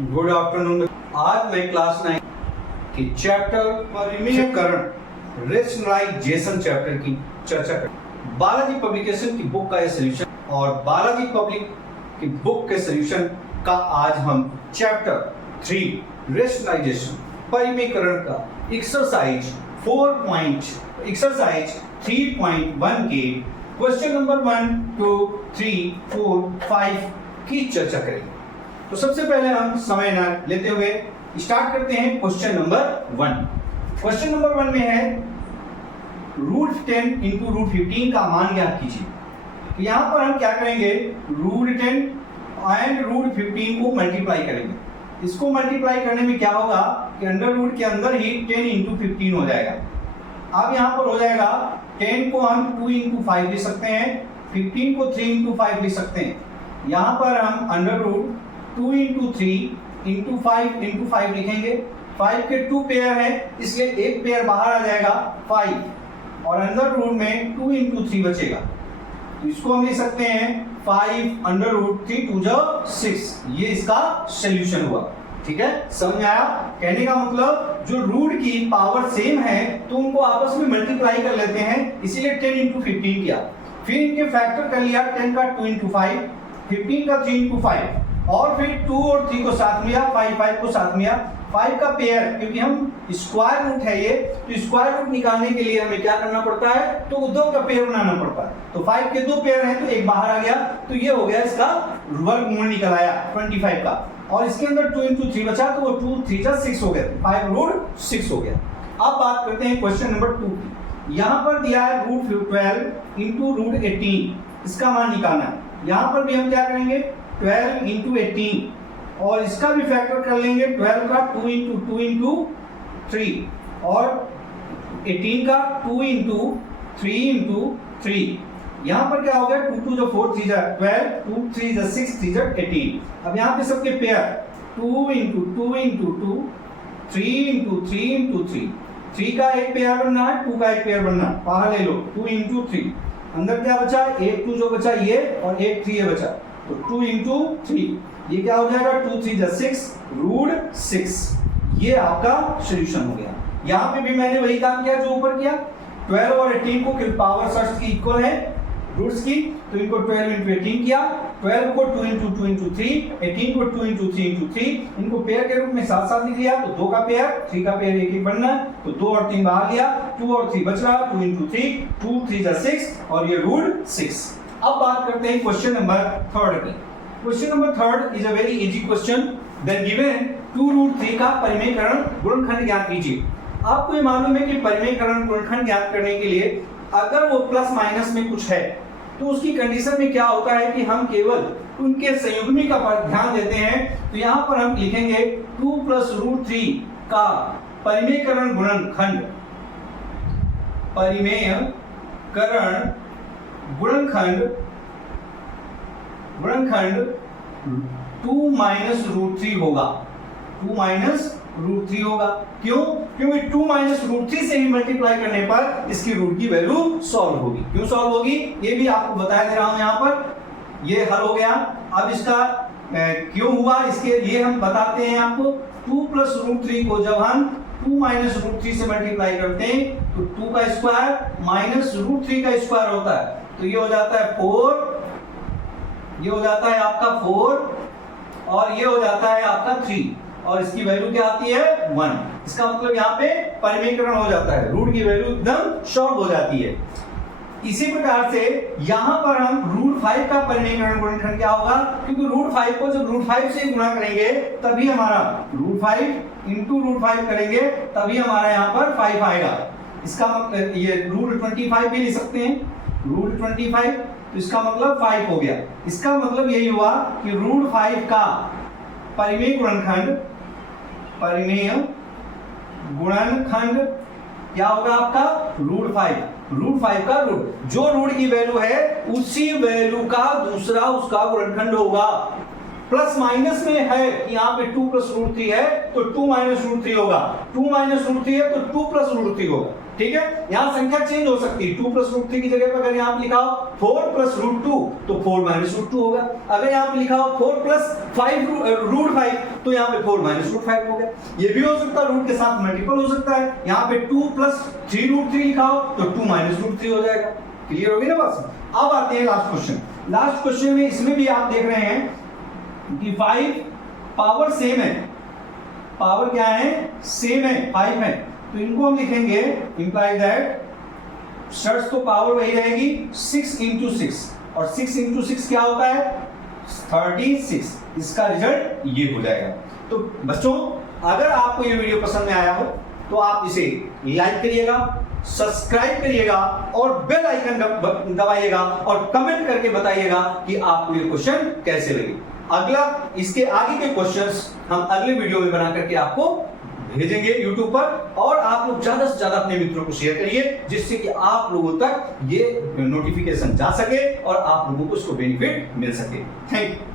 Good afternoon. आज मैं class 9 की चैप्टर परिमेयकरण रेशनलाइजेशन चैप्टर की चर्चा कर बालाजी पब्लिकेशन की बुक का ये सॉल्यूशन और बालाजी पब्लिक की बुक के सॉल्यूशन का आज हम चैप्टर 3 रेशनलाइजेशन परिमेयकरण का एक्सरसाइज 3.1 के क्वेश्चन नंबर 1, 2, 3, 4, 5 की चर्चा करेंगे। तो सबसे पहले हम समय न लेते हुए स्टार्ट करते हैं क्वेश्चन नंबर 1। क्वेश्चन नंबर 1 में है √10 इंटू √15 का मान ज्ञात कीजिए। तो यहां पर हम क्या करेंगे, √10 एंड √15 को मल्टीप्लाई करेंगे। इसको मल्टीप्लाई करने में क्या होगा कि अंडर रूट के अंदर ही 10 इंटू 15 हो जाएगा। अब यहां पर हो जाएगा 10 को हम 2 इंटू 5 लिख सकते हैं, 15 को 3 इंटू 5 लिख सकते हैं। यहां पर हम under root 2 into 3 into 5 into 5 लिखेंगे। 5 के 2 पेयर है इसलिए एक पेयर बाहर आ जाएगा 5 और अंडर रूट में 2 इंटू 3 बचेगा। तो इसको हम लिख सकते हैं 5 अंडर रूट 3 2 जा 6। ये इसका सॉल्यूशन हुआ। ठीक है, समझ में आया? कहने का मतलब जो रूट की पावर सेम है तो उनको आपस में मल्टीप्लाई कर लेते हैं, इसीलिए 10 इंटू 15 किया। फिर इनके फैक्टर कर लिया, 10 का 2 इंटू 5, 15 का 3 इंटू 5 और फिर 2 और 3 को साथ लिया, 5 को साथ लिया। 5 का पेयर, क्योंकि हम स्क्वायर रूट है ये, तो स्क्वायर रूट निकालने के लिए हमें क्या करना पड़ता है, तो 2 का पेयर बनाना पड़ता है। तो 5 के 2 पेयर हैं तो एक बाहर आ गया, तो ये हो गया इसका वर्गमूल निकल आया 25 का। और इसके अंदर 2 इंटू 3 बचा तो वो 2 3 जा 6 हो गया, 5√6 हो गया। अब बात करते हैं क्वेश्चन नंबर 2 की। यहाँ पर दिया है √12 इंटू √18, इसका मान निकालना है। यहाँ पर भी हम क्या करेंगे, 12 इंटू 18 और इसका भी फैक्टर कर लेंगे। 12 का 2 इंटू 3 और 18 का 2 इंटू 3। यहाँ पर क्या हो गया, 2 2 जो 4 3 जा 12, 2 3 जा 6 3 जा 18। अब यहाँ पे सबके pair 2 into 2 into 2, 3 into 3 into 3। 3 का एक पेयर बनना है, 2 का एक पेयर बनना है, बाहर ले लो 2 इंटू 3। अंदर क्या बचा, 1 2 जो बचा ये और 1 3 ये बचा, तो 2 इंटू 3 ये क्या हो जाएगा, 2 3 जा 6 √6। ये आपका सॉल्यूशन हो गया। यहाँ पे भी मैंने वही काम किया जो ऊपर किया। 12 और 18 को पावर सर्च की इक्वल है रूट्स की, तो इनको 12 इंटू 18 किया। 12 को 2 इंटू 2 इंटू 3, 18 को 2 इंटू 3 इंटू 3। इनको पेयर के रूप में साथ साथ लिख लिया, तो 2 का पेयर 3 का पेयर एक बनना, तो 2 और 3 बाहर लिया, 2 और 3 बच रहा, 2 इंटू 3, 2 3 जा 6 और ये √6। अब बात करते हैं क्वेश्चन नंबर 3 की। Question number 3 is a very easy question. Then given 2√3 का परिमेयकरण गुणनखंड ज्ञात कीजिए। आपको ये मालूम है कि परिमेयकरण गुणनखंड ज्ञात करने के लिए अगर वो प्लस माइनस में कुछ है तो उसकी कंडीशन में क्या होता है कि हम केवल उनके संयुग्मी का ध्यान देते हैं। तो यहाँ पर हम लिखेंगे 2 + √3 का परिमेयकरण गुणनखंड, परिमेयकरण गुणनखंड 2 - √3 होगा। 2 - √3 होगा। क्यों? क्योंकि 2 - √3 से ही मल्टीप्लाई करने पर इसकी रूट की वैल्यू सॉल्व होगी। क्यों सॉल्व होगी ये भी आपको बता दे रहा हूं। यहाँ पर ये हल हो गया। अब इसका क्यों हुआ इसके लिए हम बताते हैं आपको। 2 + √3 को जब हम 2 - √3 से मल्टीप्लाई करते हैं तो 2 का स्क्वायर माइनस √3 का स्क्वायर होता है, तो ये हो जाता है 4, ये हो जाता है आपका 4 और ये हो जाता है आपका 3 और इसकी वैल्यू क्या आती है 1। इसका मतलब यहाँ पे परिमेयकरण हो जाता है, रूट की वैल्यू एकदम शॉर्ट हो जाती है। इसी प्रकार से यहाँ पर हम √5 का परिमेयकरण गुणनखंड क्या होगा, क्योंकि √5 को जब √5 से गुणा करेंगे तभी हमारा √5 इंटू √5 करेंगे तभी हमारा यहाँ पर 5 आएगा। इसका मतलब ये √25 भी ले सकते हैं, √25, तो इसका मतलब 5 हो गया। इसका मतलब यही हुआ कि √5 का परिमेय गुणनखंड क्या होगा आपका √5 का रूट, जो रूट की वैल्यू है उसी वैल्यू का दूसरा उसका गुणनखंड होगा। प्लस माइनस में है कि यहाँ पे 2 प्लस रूट 3 है तो 2 माइनस रूट 3 होगा, 2 माइनस रूट 3 है तो 2 प्लस रूट 3 होगा। ठीक है, यहाँ संख्या चेंज हो सकती है, 2 प्लस रूट 3 की जगह पर अगर यहाँ पे लिखा हो 4 प्लस रूट 2 तो 4 माइनस रूट 2 होगा। अगर यहाँ पे लिखा हो 4 प्लस 5 रूट 5 तो यहाँ पे 4 माइनस रूट 5 हो गया। ये भी हो सकता है रूट के साथ मल्टीपल हो सकता है, यहाँ पे 2 प्लस 3 रूट 3 लिखा हो तो 2 माइनस रूट 3 हो जाएगा। क्लियर होगी ना बात? अब आते हैं लास्ट क्वेश्चन। लास्ट क्वेश्चन में इसमें भी आप देख रहे हैं कि 5 पावर सेम है, पावर क्या है, सेम है, 5 है, तो इनको हम लिखेंगे इंप्लाई दैट शर्त तो पावर वही रहेगी 6 इंटू 6 और 6 इंटू 6 क्या होता है 36। इसका रिजल्ट ये हो जाएगा। तो बच्चों अगर आपको ये वीडियो पसंद में आया हो तो आप इसे लाइक करिएगा, सब्सक्राइब करिएगा और बेल आइकन दबाइएगा और कमेंट करके बताइएगा कि आपको ये क्वेश्चन कैसे लगे। अगला इसके आगे के क्वेश्चंस हम अगले वीडियो में बना करके आपको भेजेंगे YouTube पर, और आप लोग ज्यादा से ज्यादा अपने मित्रों को शेयर करिए जिससे कि आप लोगों तक ये नोटिफिकेशन जा सके और आप लोगों को इसको बेनिफिट मिल सके। Thank you.